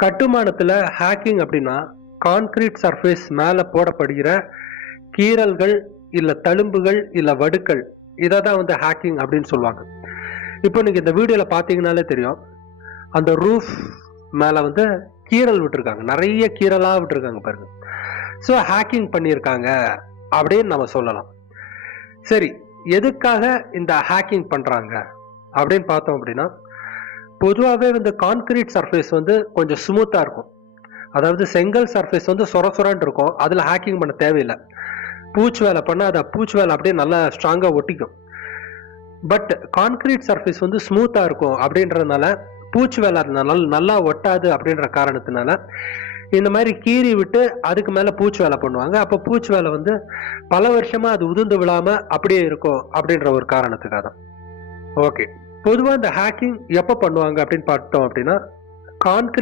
கட்டுமானத்துல hacking அப்படின்னா concrete surface மேல போடப்படுகிற கீறல்கள் இல்ல தழும்புகள் இல்ல வடுக்கள் இதை தான் வந்து ஹேக்கிங் அப்படின்னு சொல்லுவாங்க. இப்போ நீங்க இந்த வீடியோல பாத்தீங்கன்னாலே தெரியும், அந்த ரூஃப் மேல வந்து கீறல் விட்டுருக்காங்க, நிறைய கீறலா விட்டுருக்காங்க பாருங்க. ஸோ ஹேக்கிங் பண்ணியிருக்காங்க அப்படின்னு நம்ம சொல்லலாம். சரி, எதுக்காக இந்த ஹேக்கிங் பண்றாங்க அப்படின்னு பார்த்தோம் அப்படின்னா, பொதுவாகவே வந்து கான்கிரீட் சர்ஃபேஸ் வந்து கொஞ்சம் ஸ்மூத்தா இருக்கும். அதாவது செங்கல் சர்ஃபேஸ் வந்து சொர சொரன்னு இருக்கும், அதுல ஹேக்கிங் பண்ண தேவையில்லை. பூச்சி வேலை பண்ணால் அதை பூச்சி வேலை அப்படியே நல்லா ஸ்ட்ராங்காக ஒட்டிக்கும். பட் கான்கிரீட் சர்ஃபேஸ் வந்து ஸ்மூத்தாக இருக்கும் அப்படின்றதுனால பூச்சி வேலை நல்லா ஒட்டாது அப்படின்ற காரணத்தினால இந்த மாதிரி கீறி விட்டு அதுக்கு மேலே பூச்சி வேலை பண்ணுவாங்க. அப்போ பூச்சி வேலை வந்து பல வருஷமாக அது உதிர்ந்து விழாமல் அப்படியே இருக்கும் அப்படின்ற ஒரு காரணத்துக்காக தான். ஓகே, பொதுவாக இந்த ஹேக்கிங் எப்போ பண்ணுவாங்க அப்படின்னு பார்த்தோம் அப்படின்னா, கான்கிரீட்